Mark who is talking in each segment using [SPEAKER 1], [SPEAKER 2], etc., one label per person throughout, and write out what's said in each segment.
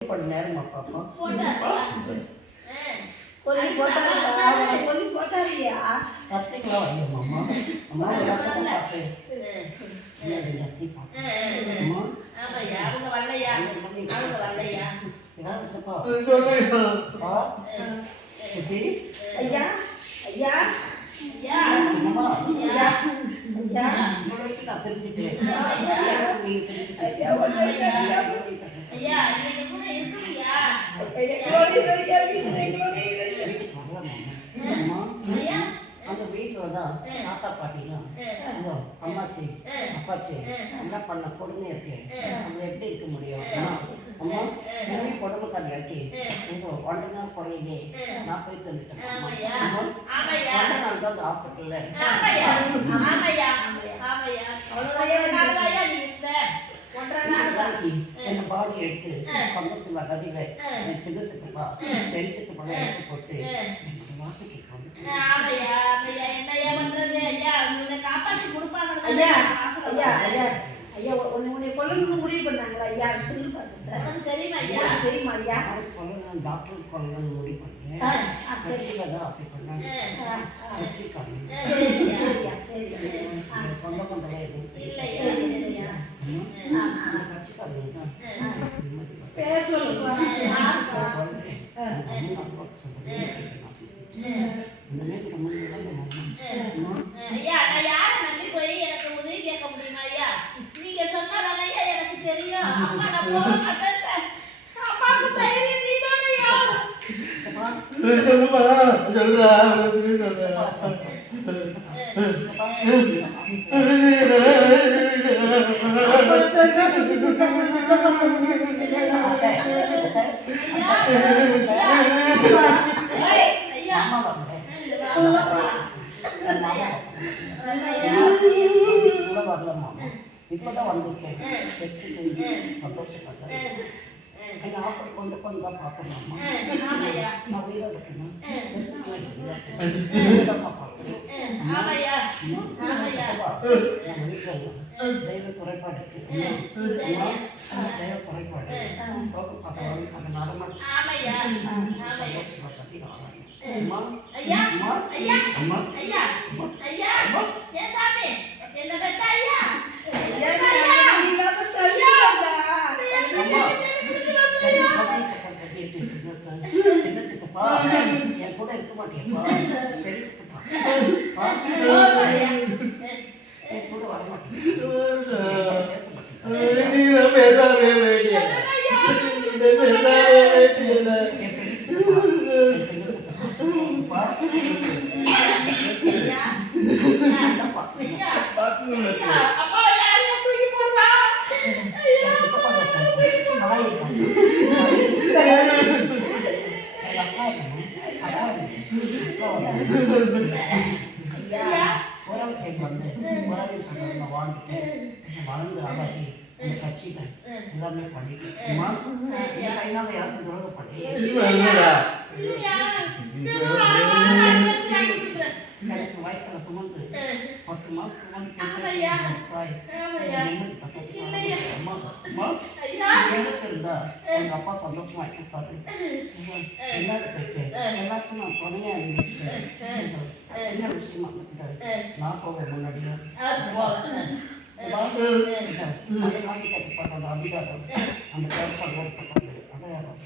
[SPEAKER 1] கொஞ்ச நேரமா பார்ப்போம்
[SPEAKER 2] கொல்லி போட்டாருப்பா கொல்லி போட்டாரியா
[SPEAKER 1] ரத்தங்களா வரையும் அம்மா அம்மா ரத்தத்தை பார்த்து இல்லை ரத்தி பார்த்து அம்மா சிவாசத்தப்பா பா. சுத்தி.
[SPEAKER 2] ஐயா. ஐயா. ஐயா. ஐயா.
[SPEAKER 1] உங்களுக்கு நான் தெரிஞ்சுட்டேன்
[SPEAKER 2] ஐயா இல்ல, ஐயா. ஐயா, கோடி ஐயா, வீட்டுல கோடி ஐயா.
[SPEAKER 1] வீட்டுக்கு வரலாமா அம்மா அந்த வீட்டில் தான் தாத்தா பாட்டிலாம் அதோ அம்மாச்சி அப்பாச்சி என்ன பண்ண கொடுமை இருக்கு? அது எப்படி இருக்க முடியும்? அம்மா, அம்மா எப்படி கொடுமைக்காரி இருக்கு ஏதோ ஒன்றரை நாள் குறையிலே நான் போய் சொல்லிட்டேன். நாள் தான் ஹாஸ்பிட்டலில் நாளைக்கு என்ன பாடி எடுத்து சந்தோஷமா கதியில என் சின்ன சித்தப்பா பெரிய சித்தப்பா எடுத்து போட்டு
[SPEAKER 2] உன்னை உன்னை கொல்லணும்னு முடிவு பண்ணாங்களா ஐயா? சொல்லு பார்த்துட்டேன்
[SPEAKER 3] தெரியுமா ஐயா?
[SPEAKER 2] தெரியுமா ஐயா?
[SPEAKER 1] யாருக்கு கொள்ளணும் டாக்டர் கொள்ளணும் முடிவு பண்ணேன் அப்படி பண்ணாங்க. என் சொந்த பந்தெல்லாம் எதுவும் செய்யல.
[SPEAKER 3] இல்லையா
[SPEAKER 1] இப்பதான் வந்திருக்கேன் செத்து தெரிஞ்சு சந்தோஷப்பட்டேன் எங்க ஆப்பர் கொண்டு கொண்டு தான்
[SPEAKER 3] ஆமாய்யா
[SPEAKER 1] நான் உயிரோட இருக்கணும் தெய்வ குறைபாடு தெய்வ குறைபாடு அந்த நடமாட்டம் வரேன். அம்மா அம்மா
[SPEAKER 3] ஐயா
[SPEAKER 1] அம்மா
[SPEAKER 3] ஐயா ஐயா ஏன் சாமி என்ன பெத்த ஐயா
[SPEAKER 2] ஐயா,
[SPEAKER 3] என்ன ஐயா
[SPEAKER 2] நீ இல்லாம தள்ளிடுவாங்க.
[SPEAKER 1] அம்மா சின்ன சித்தப்பா என் கூட இருக்க மாட்டேப்பா பெரிய சித்தப்பா ஆ?
[SPEAKER 3] ஐயா
[SPEAKER 1] என் கூட வர மாட்டேன் பேச மாட்டேன்
[SPEAKER 4] பேசாமே வேண்டிய பேசாமே வேண்டிய
[SPEAKER 1] என் பெரிய சித்தப்பா என் சின்ன சித்தப்பா
[SPEAKER 3] ஐயா
[SPEAKER 1] என்னப்பா?
[SPEAKER 3] ஐயா ஐயா அப்பா யாரையா தூக்கி போடுறா ஐயா
[SPEAKER 1] என் சித்தப்பா இருக்கான். சாய் இருக்கான். எங்க அப்பா இருக்கான். அப்பா இருக்கான். வந்து உறவு பண்ண வளர்ந்து அழகி அந்த கட்சிகள் எல்லாமே பண்ணிட்டு யாருக்கும் பண்ணி
[SPEAKER 4] இல்லடா
[SPEAKER 3] ஐயா ஐயா
[SPEAKER 1] எனக்கு வயசுல சுமந்து பத்து மாசம் சுமந்து
[SPEAKER 3] ஆமையா.
[SPEAKER 1] தாய்
[SPEAKER 3] ஆமையா.
[SPEAKER 1] நிம்மதி பக்கத்துல
[SPEAKER 3] இல்லையா.
[SPEAKER 1] அம்மா அம்மா
[SPEAKER 3] ஐயா
[SPEAKER 1] எனக்கு இருந்தா எங்க அப்பா சந்தோஷமா இருப்பாரு எல்லாரும் போயிட்டு எல்லாருக்கும் நான் துணையா இருந்துட்டு சின்ன விஷயமா இருந்துட்டு நான் போவேன் முன்னாடியே
[SPEAKER 3] அது போல
[SPEAKER 1] அந்த நாட்டு கட்டுப்பாடு அந்த அதிகாரம் அந்த கட்டுப்பாடு ஓட்டப்பட்டது அடையாளம்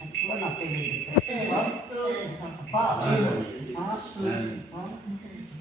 [SPEAKER 1] அதுக்குள்ள நான் போய் நின்னுட்டேன். அப்பா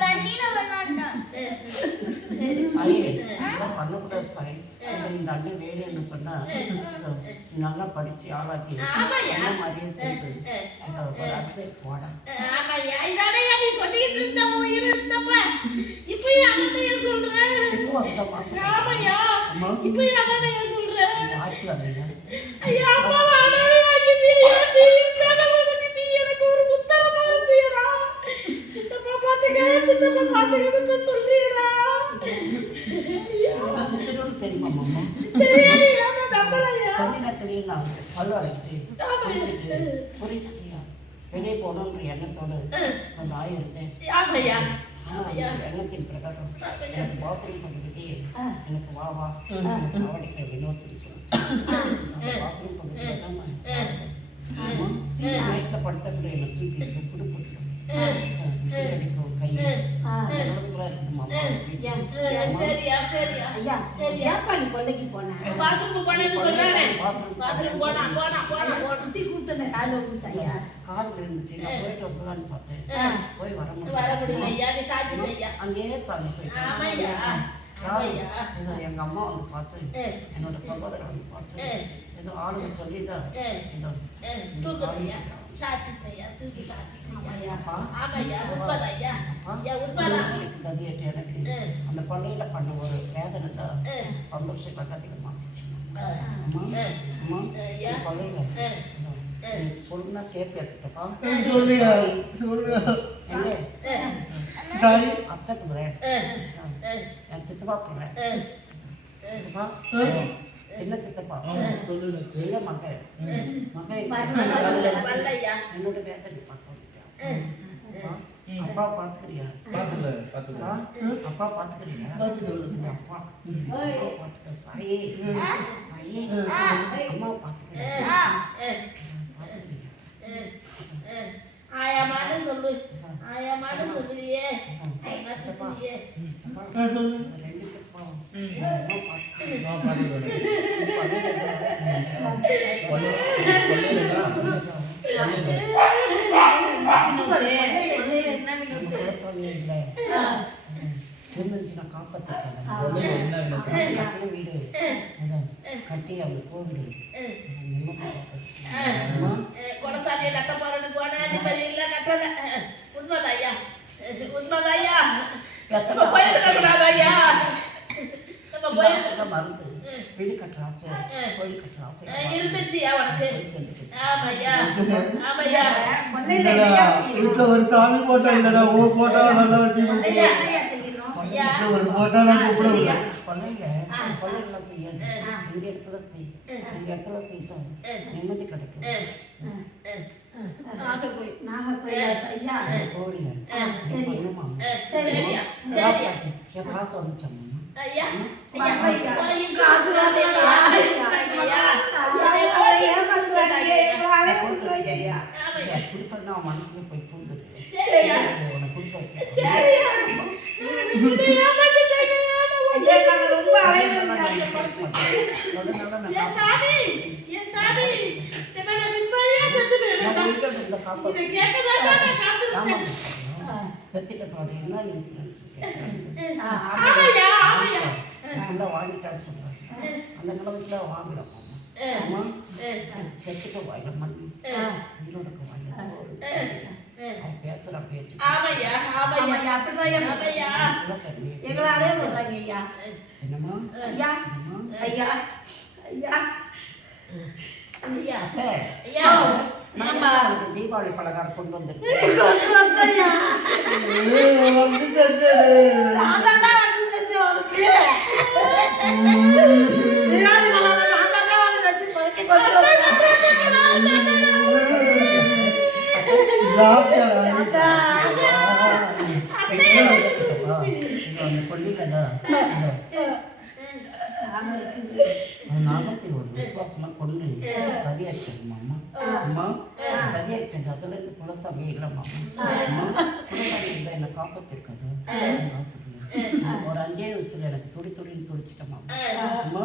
[SPEAKER 5] தண்ணியில
[SPEAKER 1] சாயி இதெல்லாம் பண்ணக்கூடாது சாயி இந்த அண்ணன் வேலைன்னு சொன்னா நீ நல்லா படிச்சு ஆளாக்கி. என்ன மாதிரியே ஒரு
[SPEAKER 3] ஆமாய்யா, இதானய்யா நீ சொல்லிட்டு இருந்த அண்ணனையே சொல்ற.
[SPEAKER 1] தெரியுமா மாமா?
[SPEAKER 3] தெரியாதுய்யா, நான் நம்பலையா.
[SPEAKER 1] அழைச்சிட்டு குளிச்சுட்டு புரிஞ்சுட்டியா வெளியே போகணுன்ற எண்ணத்தோடு அந்த ஆனா அந்த எண்ணத்தின் பிரகாரம் எனக்கு பாத்ரூம் பக்கத்துக்கு எனக்கு வா வா சாவடிக்கிற வினோத்திரி சொல்லிச்சு. பாத்ரூம் பக்கத்துல தான் நைட்டில் படுத்த கூட என்னை தூக்கி எப்படி
[SPEAKER 2] ஐயா ஐயா
[SPEAKER 1] காதுல இருந்துச்சு நான் போயிட்டு வந்துலான்னு பார்த்தேன் போய் வர
[SPEAKER 3] வர
[SPEAKER 1] முடியல
[SPEAKER 3] முடியல ஐயா, நீ சாப்பிட்டு ஐயா.
[SPEAKER 1] அங்கேயே சாமி
[SPEAKER 3] ஆமாய்யா, ஆமாய்யா.
[SPEAKER 1] ஏதோ எங்க அம்மா வந்து பார்த்து
[SPEAKER 3] அஹ்,
[SPEAKER 1] என்னோட சகோதரன் வந்து பார்த்து
[SPEAKER 3] அஹ்.
[SPEAKER 1] ஏதோ ஆளுங்க சொல்லிதான் ஏதோ
[SPEAKER 3] ஐயா, தூக்கி.
[SPEAKER 1] அப்பா
[SPEAKER 3] ஆமாய்யா. ஐயா, உண்மைதான்.
[SPEAKER 1] கதியட்டு எனக்கு. அந்த கொள்ளையில பண்ண ஒரு வேதனை தான். சந்தோஷம் பக்கத்துக்கு. இந்த கொள்ளையில. சொல்லுனா கேட்டு வச்சுட்டப்பா.
[SPEAKER 3] அஹ்,
[SPEAKER 4] தாய்.
[SPEAKER 1] அத்தை
[SPEAKER 3] அஹ்,
[SPEAKER 1] என் சித்தப்பா பிள்ளைன்
[SPEAKER 3] அஹ்,
[SPEAKER 1] சித்தப்பா சின்ன சித்தப்பா.
[SPEAKER 3] வரல, வரல ஐயா.
[SPEAKER 1] என்னோட வேதனை பார்த்து அப்பா பாத்துக்கிறியா அப்பா பாத்துக்கிறியா அப்பா பாத்துக்க சாயி. சாயி அம்மா பாத்துக்கிறியா
[SPEAKER 3] அஹ். ஆயாமான்னு சொல்லு. ஆயாமான்னு சொல்லுவியே.
[SPEAKER 1] சித்தப்பா.
[SPEAKER 3] சொல்லுவியே.
[SPEAKER 1] சித்தப்பா.
[SPEAKER 4] ஆ, சொல்லு.
[SPEAKER 1] ரெண்டு சித்தப்பா அம்மா பாத்துக்கிறியா
[SPEAKER 4] ஆ, பாத்துக்கிறேன்.
[SPEAKER 1] இருந்துச்சுன்னா காப்பாத்திருக்காங்க வீடு கட்டி அவங்க கோவில் நிம்மதி அம்மா
[SPEAKER 3] குலசாமியை கட்ட போறேன்னு போனா நிம்மதி இல்ல கட்டல உண்மைதான் ஐயா உண்மைதான் ஐயா நம்ம போயிருக்க கூடாது ஐயா நம்ம போயிருக்க
[SPEAKER 1] எல்லாம் மருந்து வீடு கட்டுற ஆசை கோயில் கட்டுற ஆசை
[SPEAKER 3] இருந்துச்சுயா?
[SPEAKER 4] வீட்டுல ஒரு சாமி போட்டோ இல்லடா உன் போட்டோ நல்லா வீட்டுல ஒரு போட்டோ நான் கூப்பிடுவேன்
[SPEAKER 1] கொள்ளையில செய்யாது இந்த இடத்துல செய் இந்த இடத்துல செய்தான் நிம்மதி கிடைக்கும் கோடிங்க
[SPEAKER 2] சரி.
[SPEAKER 1] காசு வந்துச்சம்மா
[SPEAKER 3] ஐயா ஐயா போய்
[SPEAKER 2] காசு
[SPEAKER 3] காசு
[SPEAKER 2] வாங்கலையா?
[SPEAKER 3] ஐயா
[SPEAKER 2] ஐயா, இவரை ஏமாத்துறாங்க, இவரை அலையுறாங்க ஐயா.
[SPEAKER 3] ஆமாய்யா
[SPEAKER 1] குடிப்பண்ணா அவன் மனசுல போய் பூந்துரு
[SPEAKER 3] சரியா
[SPEAKER 1] உனக்கு குடிப்ப
[SPEAKER 3] சரியா உன்னை ஏமாத்திட்டாங்க
[SPEAKER 2] ஐயா, நாங்க ரொம்ப அலையுறோம் ஐயா.
[SPEAKER 1] செத்துட்ட பாடு என்ன இன்சூரன்ஸ்
[SPEAKER 2] ஆ,
[SPEAKER 3] ஆமாய்யா ஆமாய்யா.
[SPEAKER 1] நல்லா வாங்கிட்டான்னு சொல்றாங்க அந்த நிலைமைக்குள்ள வாங்கலாம் அம்மா செத்துட்ட வாயில மண் உயிரோடுக்கு வாயில சோறு அவன் பேசுற பேச்சு
[SPEAKER 3] ஆமாய்யா ஆமாய்யா.
[SPEAKER 2] ஆமாய்யா, அப்படிதான் ஐயா. விடுறாங்க ஐயா.
[SPEAKER 1] சின்னம்மா
[SPEAKER 2] ஐயா, ஐயா, ஐயா.
[SPEAKER 3] ஐயா.
[SPEAKER 1] உனக்கு தீபாவளி பலகாரம் கொண்டு
[SPEAKER 2] வந்தையா.
[SPEAKER 1] நாகத்தில் ஒரு விசுவாசமா கொண்டு பதியாயிட்டாங்க அம்மா அம்மா பதியாயிட்டாங்க அதுல இருந்து குலசாமி இல்லம்மா அம்மா குலசாமி இல்லை என்னை ஹாஸ்பிட்டல் ஒரு அஞ்சே நிமிஷத்துல எனக்கு துடி துடின்னு துடிச்சிட்டமா
[SPEAKER 3] ஆ.
[SPEAKER 1] அம்மா